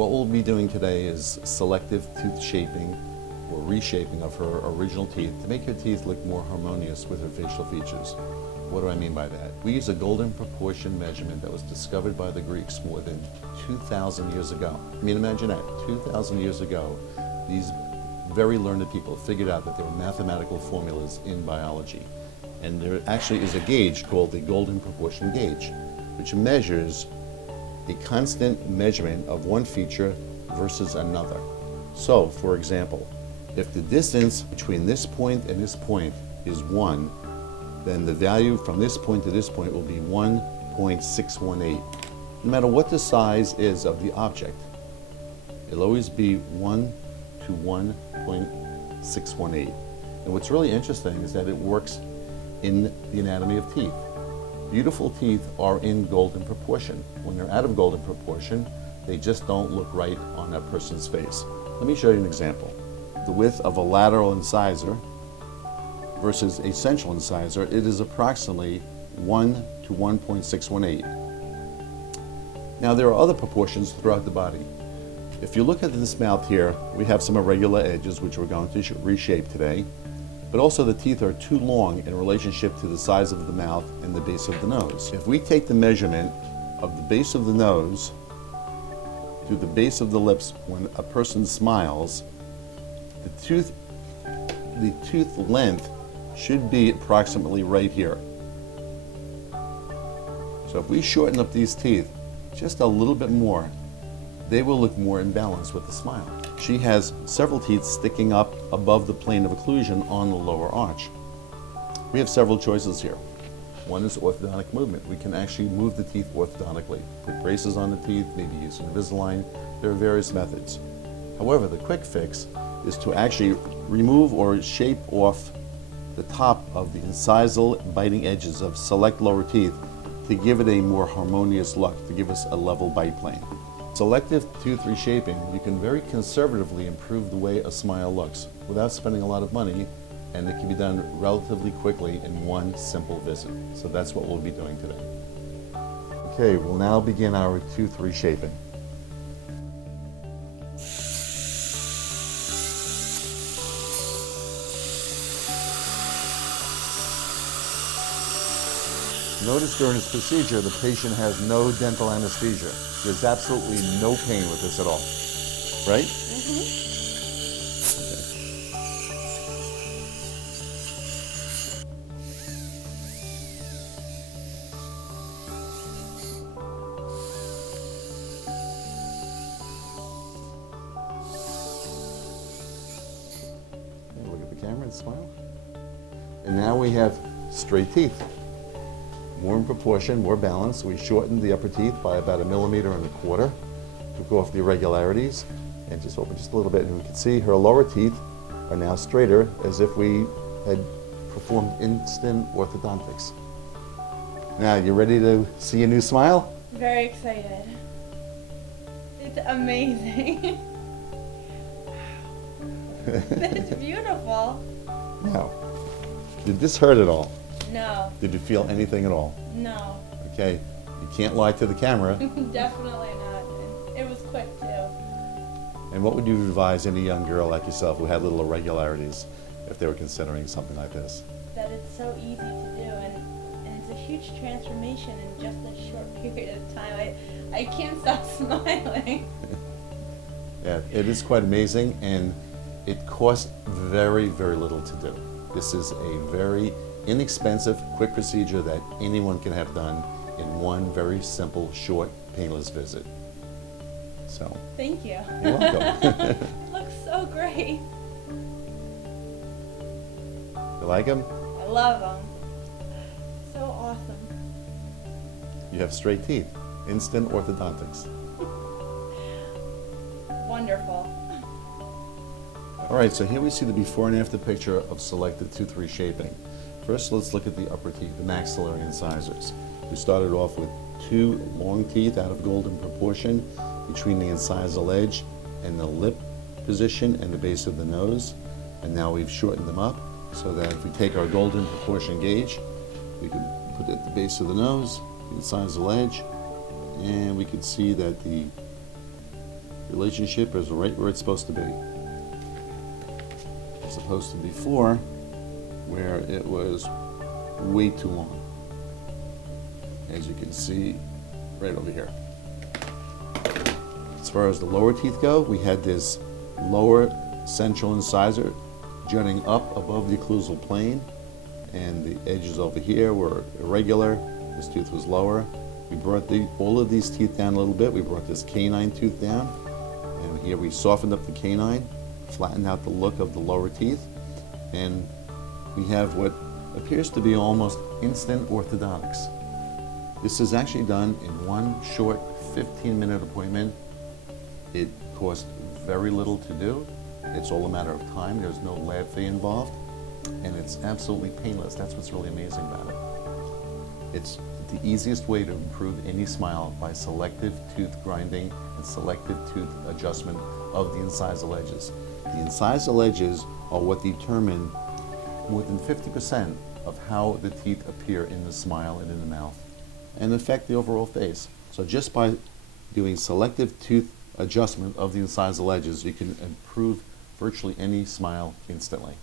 What we'll be doing today is selective tooth shaping or reshaping of her original teeth to make her teeth look more harmonious with her facial features. What do I mean by that? We use a golden proportion measurement that was discovered by the Greeks more than 2,000 years ago. I mean, imagine that, 2,000 years ago, these very learned people figured out that there were mathematical formulas in biology. And there actually is a gauge called the golden proportion gauge, which measures a constant measurement of one feature versus another. So, for example, if the distance between this point and this point is 1, then the value from this point to this point will be 1.618. No matter what the size is of the object, it'll always be 1 to 1.618. And what's really interesting is that it works in the anatomy of teeth. Beautiful teeth are in golden proportion. When they're out of golden proportion, they just don't look right on a person's face. Let me show you an example. The width of a lateral incisor versus a central incisor, it is approximately 1 to 1.618. Now there are other proportions throughout the body. If you look at this mouth here, we have some irregular edges which we're going to reshape today, but also the teeth are too long in relationship to the size of the mouth and the base of the nose. If we take the measurement of the base of the nose to the base of the lips when a person smiles, the tooth length should be approximately right here. So if we shorten up these teeth just a little bit more, they will look more in balance with the smile. She has several teeth sticking up above the plane of occlusion on the lower arch. We have several choices here. One is orthodontic movement. We can actually move the teeth orthodontically. Put braces on the teeth, maybe use Invisalign. There are various methods. However, the quick fix is to actually remove or shape off the top of the incisal biting edges of select lower teeth to give it a more harmonious look, to give us a level bite plane. Selective tooth reshaping, you can very conservatively improve the way a smile looks without spending a lot of money, and it can be done relatively quickly in one simple visit. So that's what we'll be doing today. Okay, we'll now begin our tooth reshaping. Notice during this procedure, the patient has no dental anesthesia. There's absolutely no pain with this at all, right? Mm-hmm. Okay, look at the camera and smile. And now we have straight teeth. More in proportion, more balanced. We shortened the upper teeth by about 1.25 millimeters, took off the irregularities, and just opened just a little bit, and we can see her lower teeth are now straighter, as if we had performed instant orthodontics. Now, you ready to see a new smile? Very excited. It's amazing. That's beautiful. Now, did this hurt at all? No. Did you feel anything at all? No. Okay, you can't lie to the camera. Definitely not. It was quick too. And what would you advise any young girl like yourself who had little irregularities if they were considering something like this? That it's so easy to do, and it's a huge transformation in just a short period of time. I can't stop smiling. Yeah, it is quite amazing, and it costs very, very little to do. This is a very inexpensive, quick procedure that anyone can have done in one very simple, short, painless visit. So, Thank you. you're welcome. Looks so great. You like them? I love them. So awesome. You have straight teeth. Instant orthodontics. Wonderful. All right, so here we see the before and after picture of selective tooth reshaping. First, let's look at the upper teeth, the maxillary incisors. We started off with 2 long teeth out of golden proportion between the incisal edge and the lip position and the base of the nose. And now we've shortened them up so that if we take our golden proportion gauge, we can put it at the base of the nose, the incisal edge, and we can see that the Relationship is right where it's supposed to be. As opposed to before, where it was way too long. As you can see, right over here. As far as the lower teeth go, we had this lower central incisor jutting up above the occlusal plane, and the edges over here were irregular. This tooth was lower. We brought all of these teeth down a little bit. We brought this canine tooth down, and here we softened up the canine, flattened out the look of the lower teeth, and we have what appears to be almost instant orthodontics. This is actually done in one short 15-minute appointment. It costs very little to do. It's all a matter of time. There's no lab fee involved, and it's absolutely painless. That's what's really amazing about it. It's the easiest way to improve any smile by selective tooth grinding and selective tooth adjustment of the incisal edges. The incisal edges are what determine more than 50% of how the teeth appear in the smile and in the mouth and affect the overall face. So just by doing selective tooth adjustment of the incisal edges, you can improve virtually any smile instantly.